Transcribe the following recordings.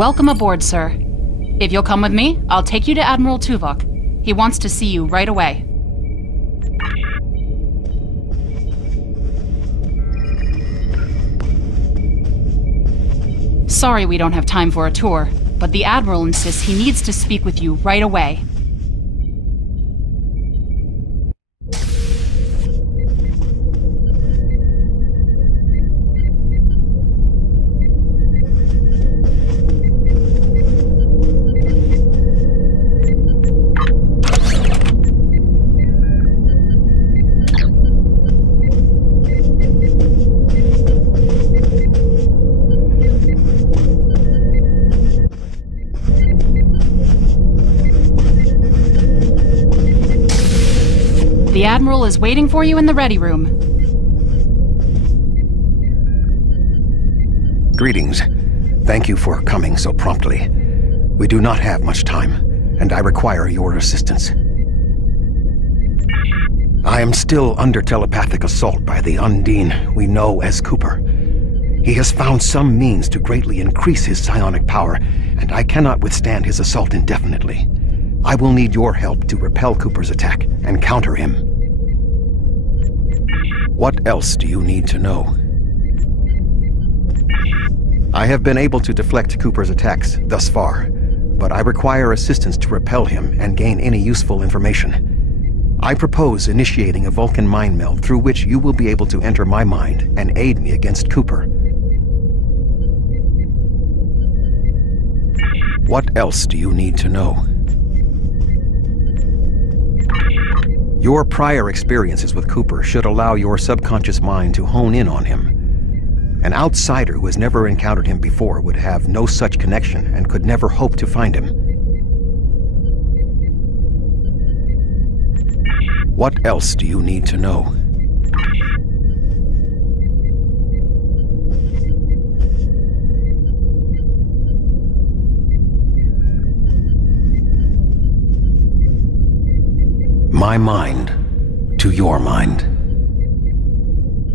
Welcome aboard, sir. If you'll come with me, I'll take you to Admiral Tuvok. He wants to see you right away. Sorry we don't have time for a tour, but the Admiral insists he needs to speak with you right away. The Admiral is waiting for you in the ready room. Greetings. Thank you for coming so promptly. We do not have much time, and I require your assistance. I am still under telepathic assault by the Undine we know as Cooper. He has found some means to greatly increase his psionic power, and I cannot withstand his assault indefinitely. I will need your help to repel Cooper's attack and counter him. What else do you need to know? I have been able to deflect Cooper's attacks thus far, but I require assistance to repel him and gain any useful information. I propose initiating a Vulcan mind meld through which you will be able to enter my mind and aid me against Cooper. What else do you need to know? Your prior experiences with Cooper should allow your subconscious mind to hone in on him. An outsider who has never encountered him before would have no such connection and could never hope to find him. What else do you need to know? My mind to your mind.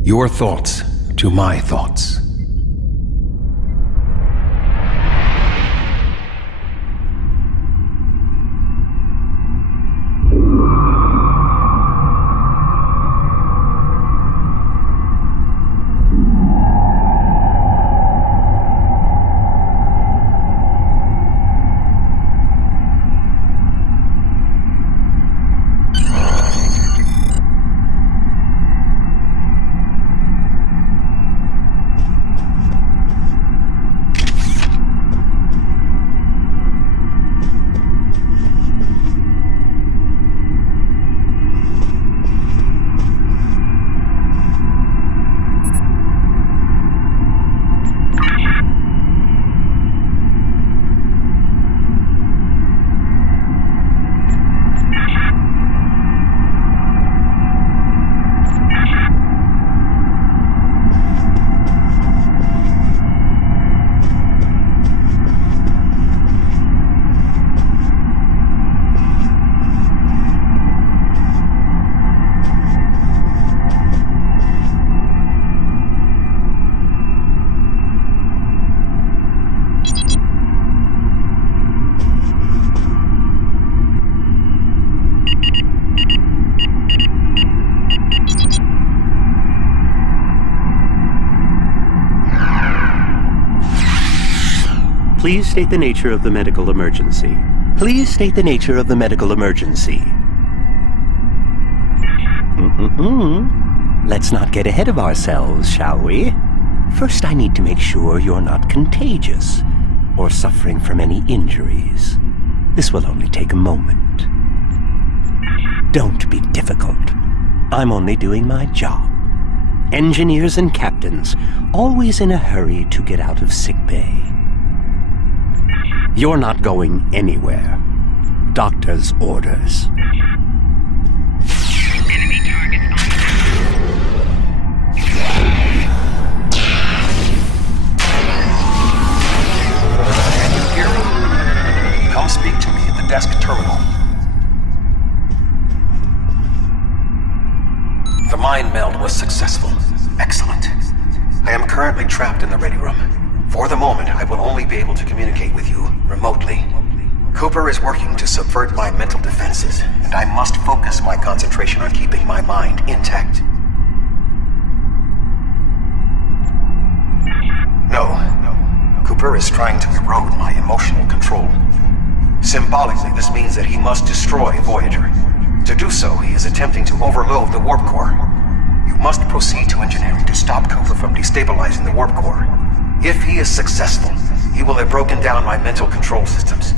Your thoughts to my thoughts. Please state the nature of the medical emergency. Please state the nature of the medical emergency. Let's not get ahead of ourselves, shall we? First, I need to make sure you're not contagious or suffering from any injuries. This will only take a moment. Don't be difficult. I'm only doing my job. Engineers and captains, always in a hurry to get out of sickbay. You're not going anywhere. Doctor's orders. Enemy targets on Can you hear me? Come speak to me at the desk terminal. mind meld was successful. Excellent. I am currently trapped in the ready room. For the moment, I will only be able to communicate with you remotely. Cooper is working to subvert my mental defenses, and I must focus my concentration on keeping my mind intact. No. Cooper is trying to erode my emotional control. Symbolically, this means that he must destroy Voyager. To do so, he is attempting to overload the warp core. You must proceed to engineering to stop Cooper from destabilizing the warp core. If he is successful, he will have broken down my mental control systems.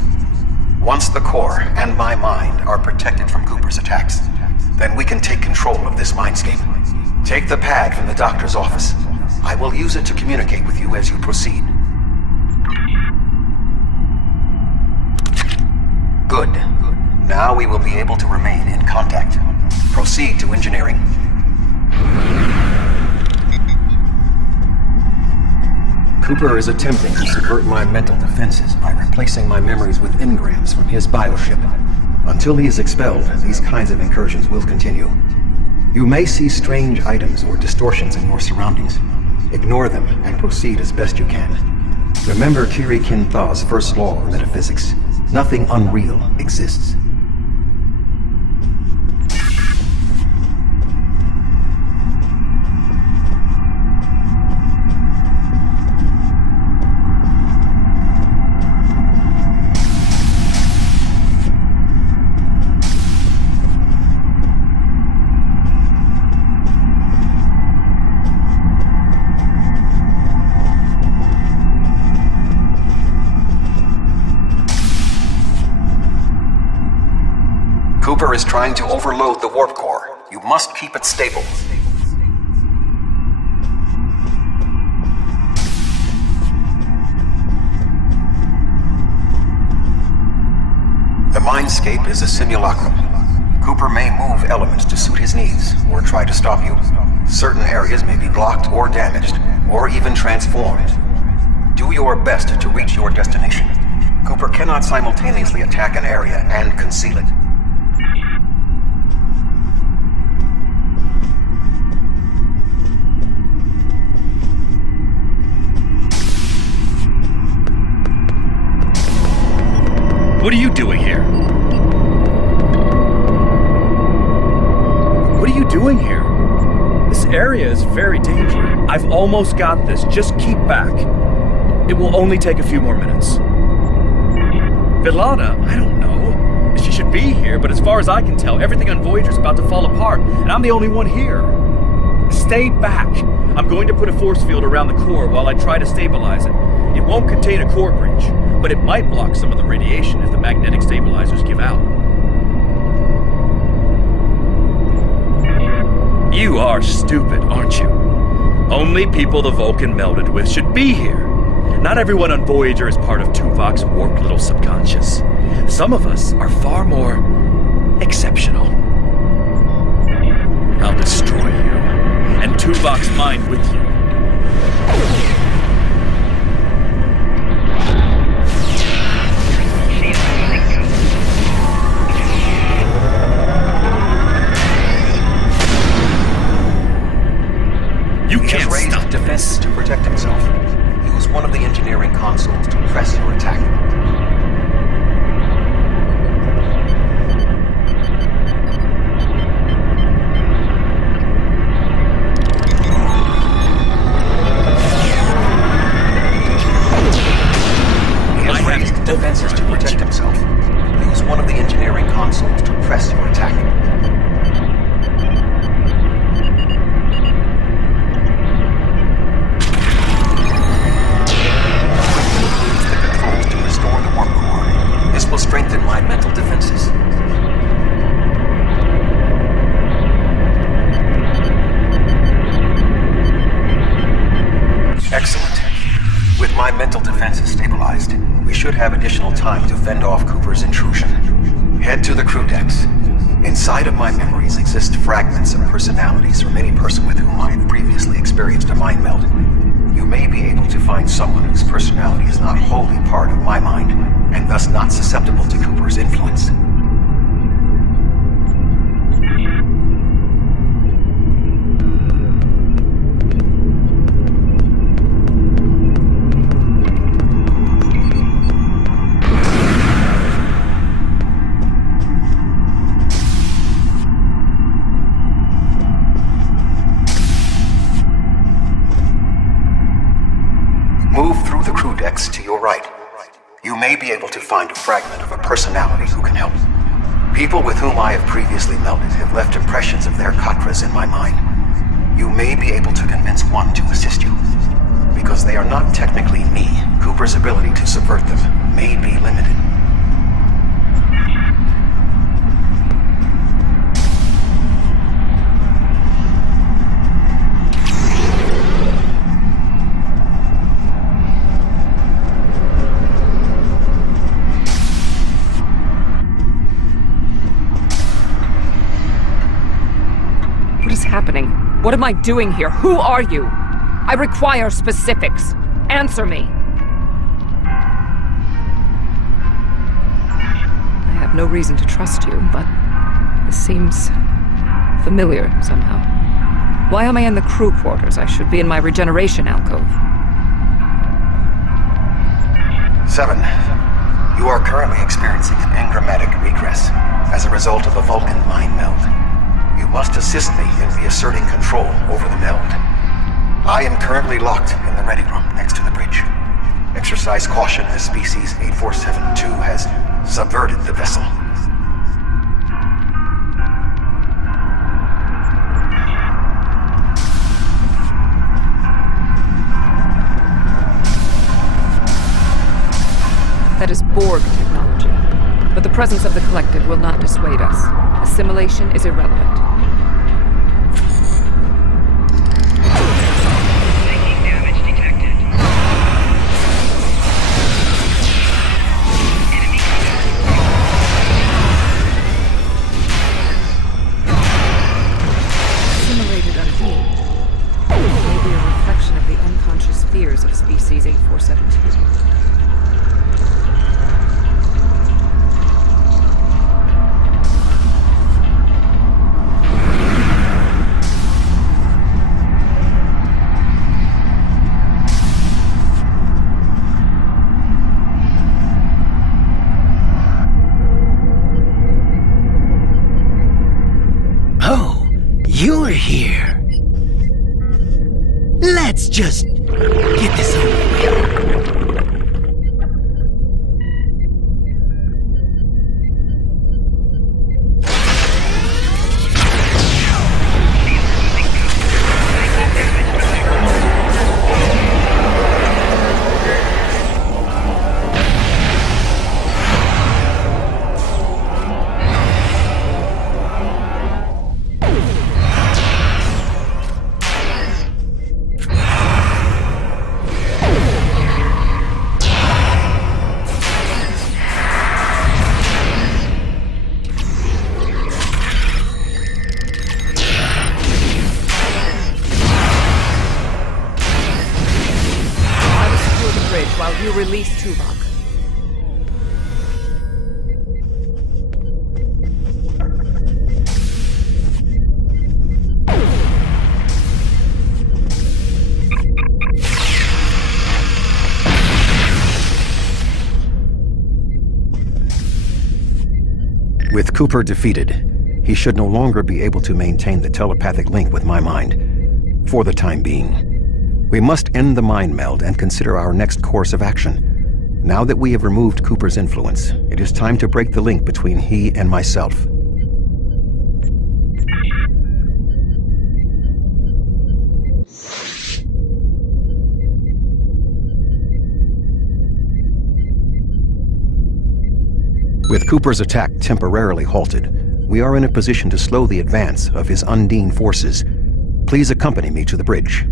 Once the core and my mind are protected from Cooper's attacks, then we can take control of this Mindscape. Take the pad from the doctor's office. I will use it to communicate with you as you proceed. Good. Now we will be able to remain in contact. Proceed to engineering. Cooper is attempting to subvert my mental defenses by replacing my memories with engrams from his bioship. Until he is expelled, these kinds of incursions will continue. You may see strange items or distortions in your surroundings. Ignore them and proceed as best you can. Remember Kiri Kintha's first law of metaphysics. Nothing unreal exists. Cooper is trying to overload the warp core. You must keep it stable. The Mindscape is a simulacrum. Cooper may move elements to suit his needs, or try to stop you. Certain areas may be blocked or damaged, or even transformed. Do your best to reach your destination. Cooper cannot simultaneously attack an area and conceal it. What are you doing here? What are you doing here? This area is very dangerous. I've almost got this. Just keep back. It will only take a few more minutes. Vilana, I don't know. She should be here, but as far as I can tell, everything on Voyager is about to fall apart, and I'm the only one here. Stay back. I'm going to put a force field around the core while I try to stabilize it. It won't contain a core breach, but it might block some of the radiation if the magnetic stabilizers give out. You are stupid, aren't you? Only people the Vulcan melded with should be here. Not everyone on Voyager is part of Tuvok's warped little subconscious. Some of us are far more exceptional. I'll destroy you, and Tuvok's mind with you. You can't stop defenses to protect himself. Use one of the engineering consoles to press your attack. He has raised defenses to protect himself. Use one of the engineering consoles to press your attack. Will strengthen my mental defenses. Excellent. With my mental defenses stabilized, we should have additional time to fend off Cooper's intrusion. Head to the crew decks. Inside of my memories exist fragments of personalities from any person with whom I have previously experienced a mind meld. You may be able to find someone whose personality is not wholly part of my mind, and thus not susceptible to Cooper's influence. were right. You may be able to find a fragment of a personality who can help. People with whom I have previously melded have left impressions of their Katras in my mind. You may be able to convince one to assist you. Because they are not technically me, Cooper's ability to subvert them may be limited. What is happening? What am I doing here? Who are you? I require specifics. Answer me. I have no reason to trust you, but this seems familiar somehow. Why am I in the crew quarters? I should be in my regeneration alcove. 7. You are currently experiencing an engrammatic regress as a result of a Vulcan mind meld. You must assist me in reasserting control over the meld. I am currently locked in the ready room next to the bridge. Exercise caution as species 8472 has subverted the vessel. That is Borg technology. But the presence of the Collective will not dissuade us. Assimilation is irrelevant. Taking damage detected. Enemy Assimilated unbeing may be a reflection of the unconscious fears of species 8472. You're here. Let's just get this over with. While you release Tuvok. With Cooper defeated, he should no longer be able to maintain the telepathic link with my mind, for the time being. We must end the mind meld and consider our next course of action. Now that we have removed Cooper's influence, it is time to break the link between he and myself. With Cooper's attack temporarily halted, we are in a position to slow the advance of his Undine forces. Please accompany me to the bridge.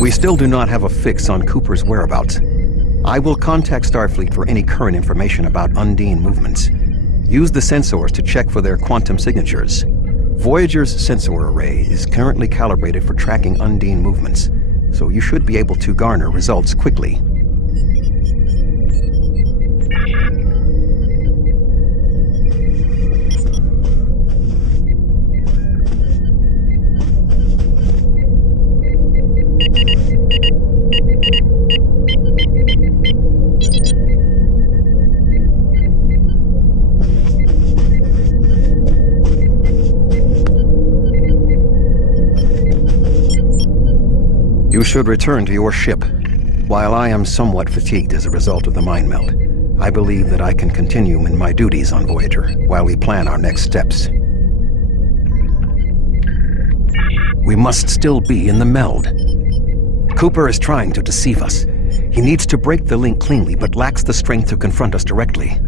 We still do not have a fix on Cooper's whereabouts. I will contact Starfleet for any current information about Undine movements. Use the sensors to check for their quantum signatures. Voyager's sensor array is currently calibrated for tracking Undine movements, so you should be able to garner results quickly. You should return to your ship. While I am somewhat fatigued as a result of the mind meld, I believe that I can continue in my duties on Voyager while we plan our next steps. We must still be in the meld. Cooper is trying to deceive us. He needs to break the link cleanly, but lacks the strength to confront us directly.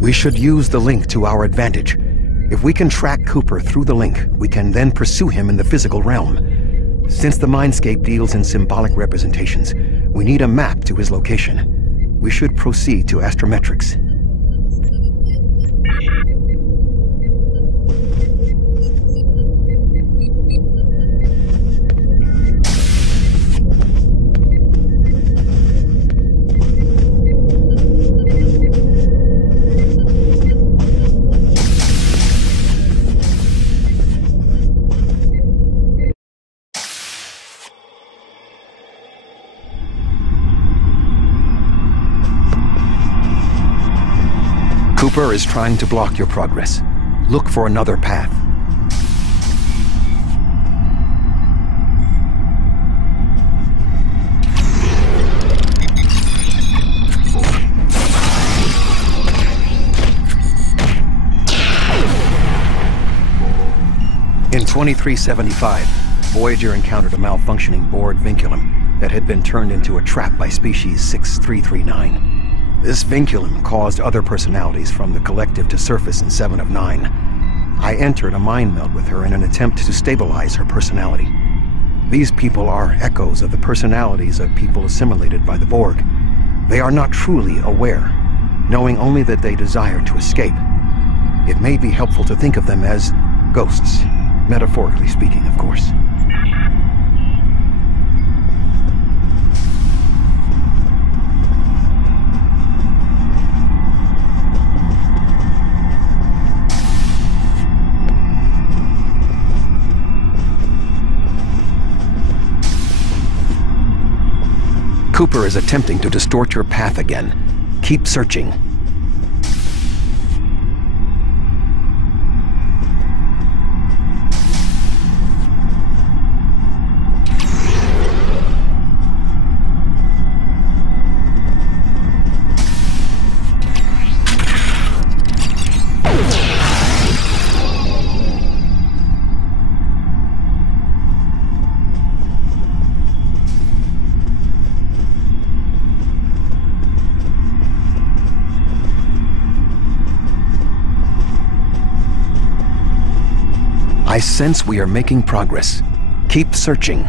We should use the link to our advantage. If we can track Cooper through the link, we can then pursue him in the physical realm. Since the Mindscape deals in symbolic representations, we need a map to his location. We should proceed to astrometrics. Cooper is trying to block your progress. Look for another path. In 2375, Voyager encountered a malfunctioning Borg vinculum that had been turned into a trap by species 6339. This vinculum caused other personalities from the Collective to surface in 7 of 9. I entered a mind meld with her in an attempt to stabilize her personality. These people are echoes of the personalities of people assimilated by the Borg. They are not truly aware, knowing only that they desire to escape. It may be helpful to think of them as ghosts, metaphorically speaking, of course. Cooper is attempting to distort your path again. Keep searching. I sense we are making progress. Keep searching.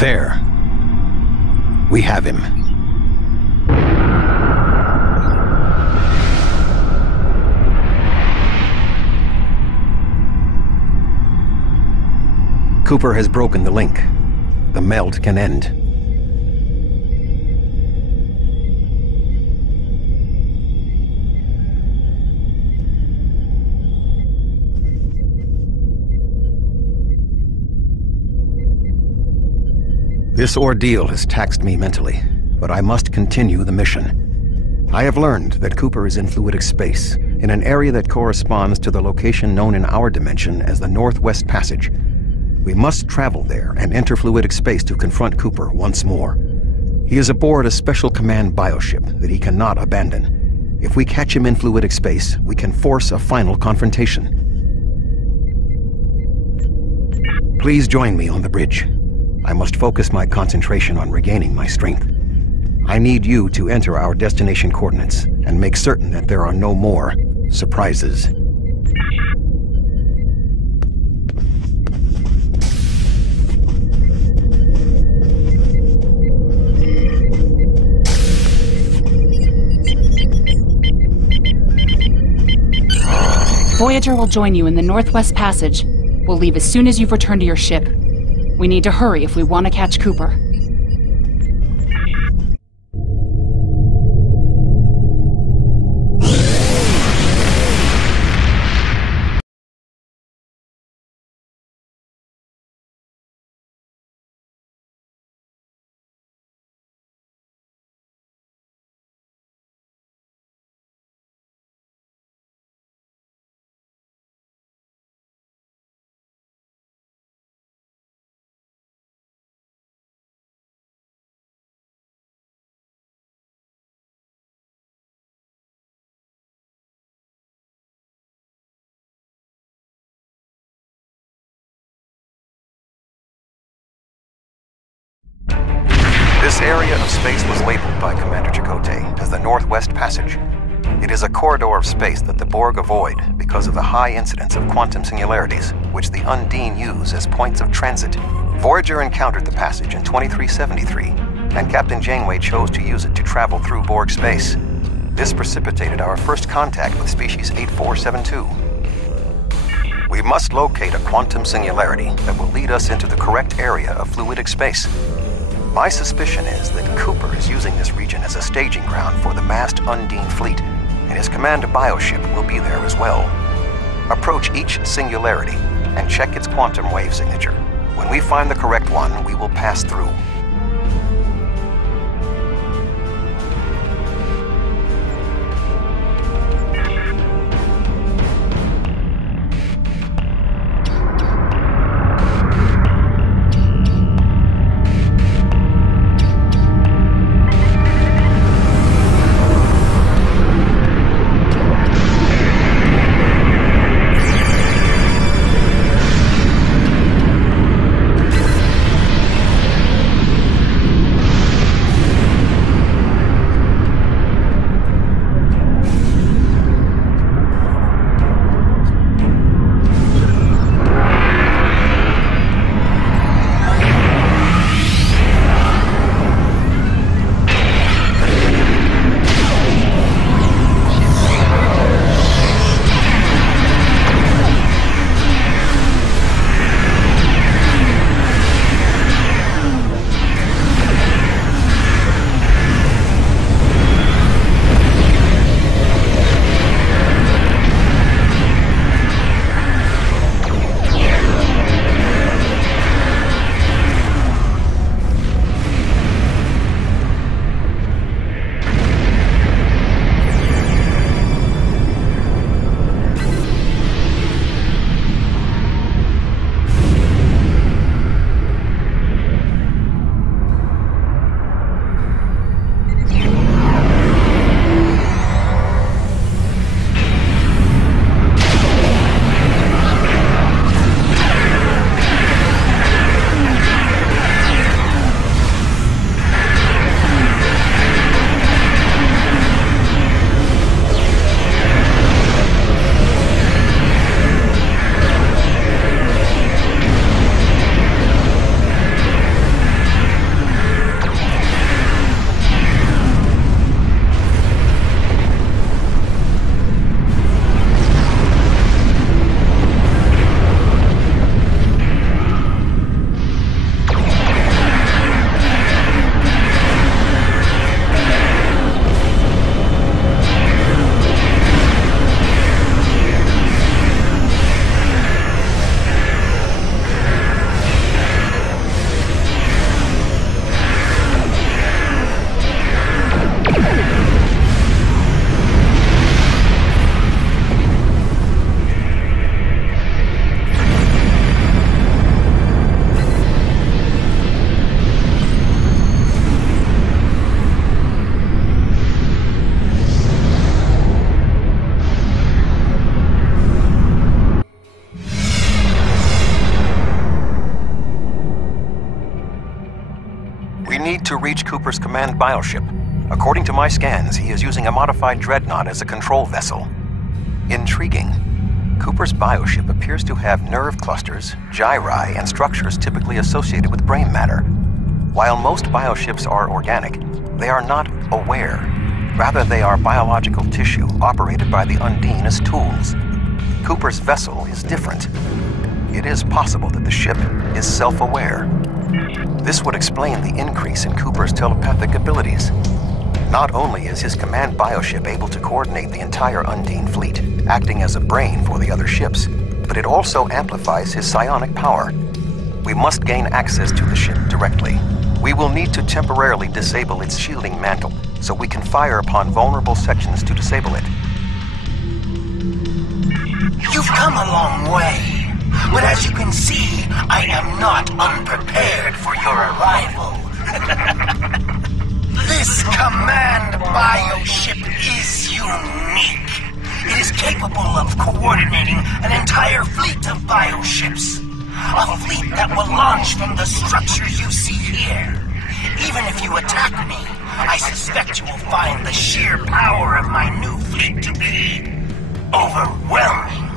There. We have him. Cooper has broken the link. The meld can end. This ordeal has taxed me mentally, but I must continue the mission. I have learned that Cooper is in fluidic space, in an area that corresponds to the location known in our dimension as the Northwest Passage. We must travel there and enter fluidic space to confront Cooper once more. He is aboard a special command bioship that he cannot abandon. If we catch him in fluidic space, we can force a final confrontation. Please join me on the bridge. I must focus my concentration on regaining my strength. I need you to enter our destination coordinates and make certain that there are no more surprises. Voyager will join you in the Northwest Passage. We'll leave as soon as you've returned to your ship. We need to hurry if we want to catch Cooper. This area of space was labeled by Commander Chakotay as the Northwest Passage. It is a corridor of space that the Borg avoid because of the high incidence of quantum singularities, which the Undine use as points of transit. Voyager encountered the passage in 2373, and Captain Janeway chose to use it to travel through Borg space. This precipitated our first contact with species 8472. We must locate a quantum singularity that will lead us into the correct area of fluidic space. My suspicion is that Cooper is using this region as a staging ground for the massed Undine fleet, and his command bioship will be there as well. Approach each singularity and check its quantum wave signature. When we find the correct one, we will pass through. need to reach Cooper's command bioship. According to my scans, he is using a modified dreadnought as a control vessel. Intriguing. Cooper's bioship appears to have nerve clusters, gyri, and structures typically associated with brain matter. While most bioships are organic, they are not aware. Rather, they are biological tissue operated by the Undine as tools. Cooper's vessel is different. It is possible that the ship is self-aware. This would explain the increase in Cooper's telepathic abilities. Not only is his command bioship able to coordinate the entire Undine fleet, acting as a brain for the other ships, but it also amplifies his psionic power. We must gain access to the ship directly. We will need to temporarily disable its shielding mantle, so we can fire upon vulnerable sections to disable it. You've come a long way, but as you can see, I am not unprepared for your arrival. This command bioship is unique. It is capable of coordinating an entire fleet of bioships. A fleet that will launch from the structure you see here. Even if you attack me, I suspect you will find the sheer power of my new fleet to be overwhelming.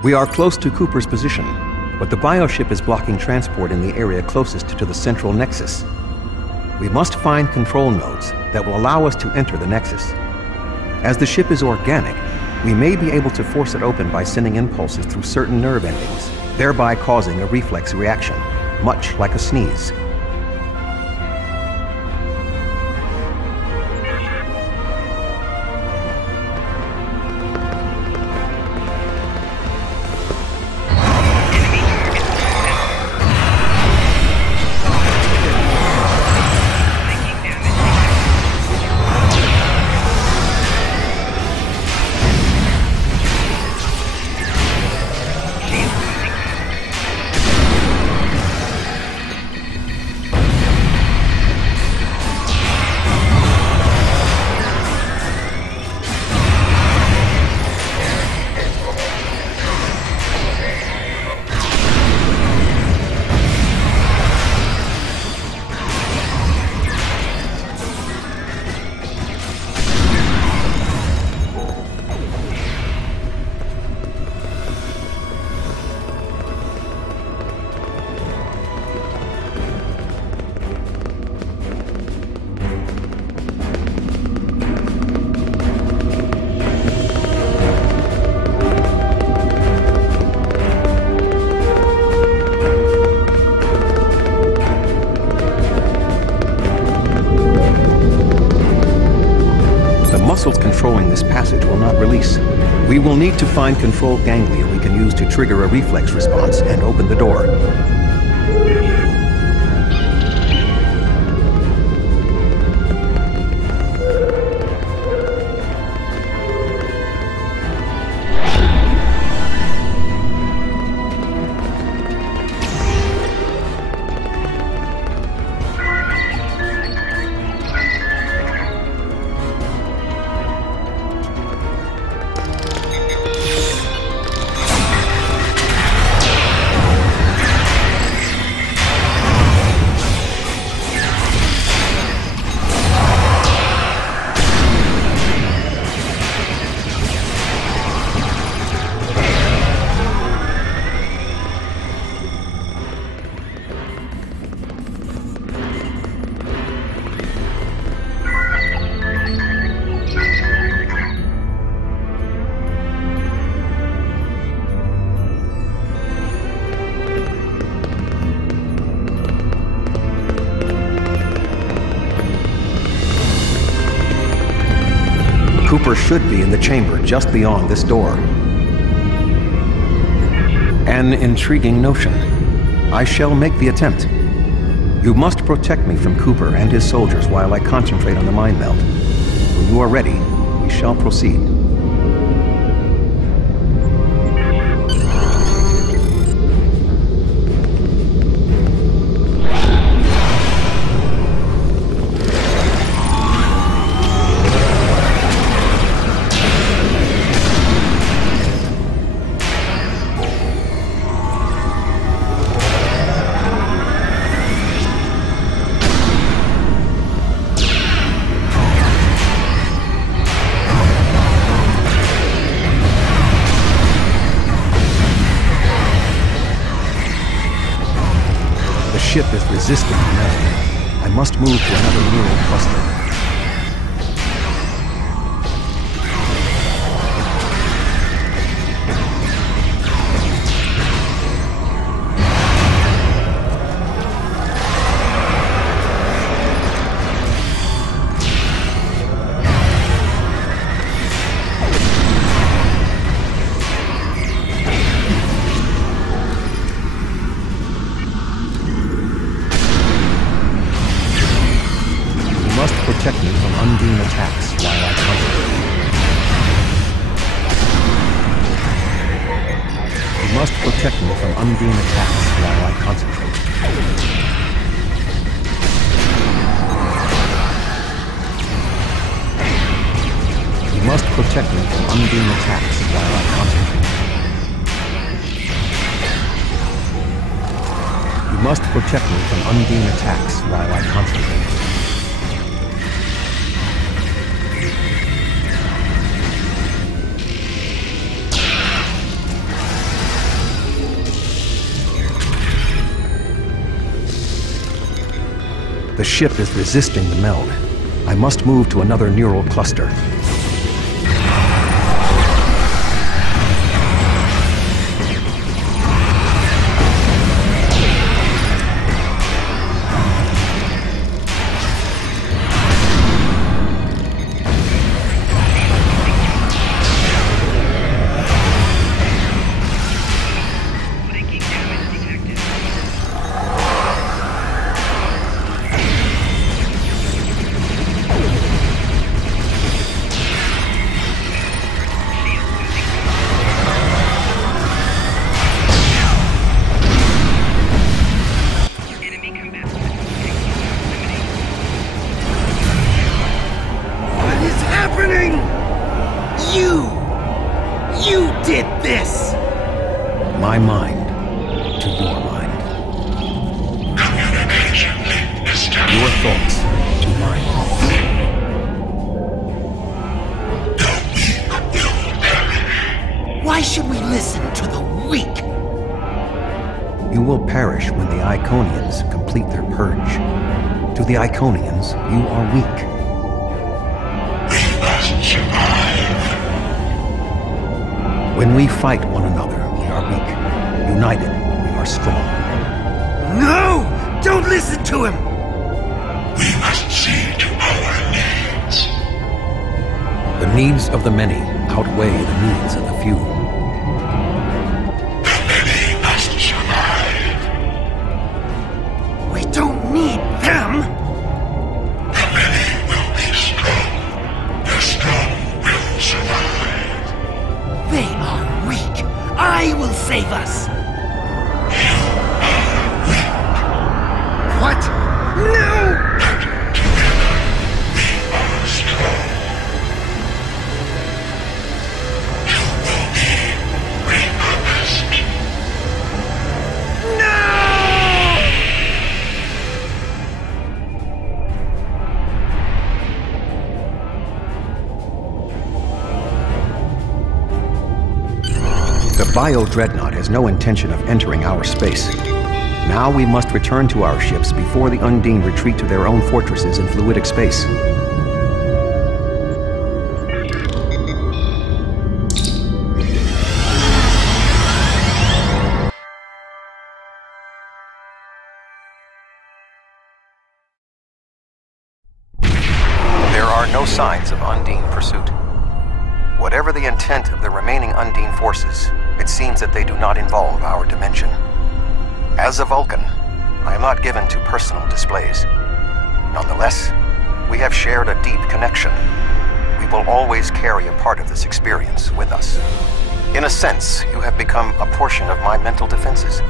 We are close to Cooper's position, but the bioship is blocking transport in the area closest to the central nexus. We must find control nodes that will allow us to enter the nexus. As the ship is organic, we may be able to force it open by sending impulses through certain nerve endings, thereby causing a reflex reaction, much like a sneeze. Muscles controlling this passage will not release. We will need to find control ganglia we can use to trigger a reflex response and open the door. Cooper should be in the chamber just beyond this door. An intriguing notion. I shall make the attempt. You must protect me from Cooper and his soldiers while I concentrate on the mind meld. When you are ready, we shall proceed. The ship is resistant to melding. I must move to another neural cluster. Protect me from undine attacks while I concentrate. You must protect me from undine attacks while I concentrate. You must protect me from undine attacks while I concentrate. You must protect me from undine attacks while I concentrate. The ship is resisting the meld. I must move to another neural cluster. My mind to your mind. Communication link established. Your thoughts to mine. The weak will perish. Why should we listen to the weak? You will perish when the Iconians complete their purge. To the Iconians, you are weak. We must survive. When we fight one another, we are weak. United, we are strong. No! Don't listen to him! We must see to our needs. The needs of the many outweigh the needs of the few. The many must survive. We don't need them! The many will be strong. The strong will survive. They are weak. I will save us. What? No! But together, we are strong. You will be repurposed. No! The Bio-Dreadnought has no intention of entering our space. Now we must return to our ships before the Undine retreat to their own fortresses in fluidic space. There are no signs of Undine pursuit. Whatever the intent of the remaining Undine forces, it seems that they do not involve our dimension. As a Vulcan, I am not given to personal displays. Nonetheless, we have shared a deep connection. We will always carry a part of this experience with us. In a sense, you have become a portion of my mental defenses.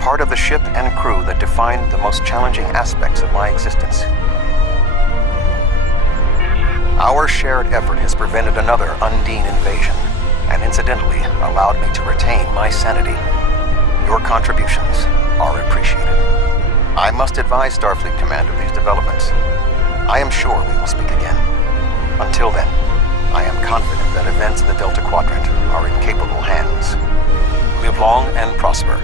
Part of the ship and crew that defined the most challenging aspects of my existence. Our shared effort has prevented another Undine invasion, and incidentally allowed me to retain my sanity. Your contributions are appreciated. I must advise Starfleet Command of these developments. I am sure we will speak again. Until then, I am confident that events in the Delta Quadrant are in capable hands. Live long and prosper.